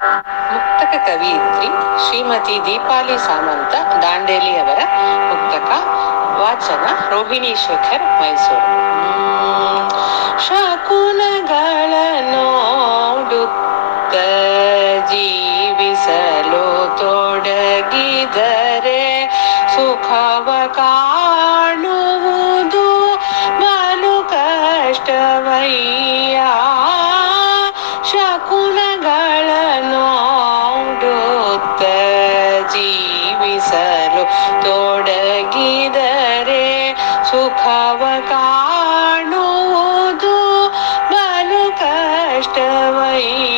ಮುಕ್ತಕ ಕವಿಯಿತ್ರಿ ಶ್ರೀಮತಿ ದೀಪಾಲಿ ಸಾಮಂತ ದಾಂಡೇಲಿ ಅವರ ಮುಕ್ತಕ ವಾಚನ ರೋಹಿಣಿ ಶೇಖರ್ ಮೈಸೂರು. ಶಕುನಗಳ ನೋಡುತ್ತ ಜೀವಿಸಲು ತೊಡಗಿದರೆ ಸುಖವ ತೊಡಗಿದರೆ ಸುಖವ ಕಾಣುವುದು ಬಲು ಕಷ್ಟವಯ್ಯ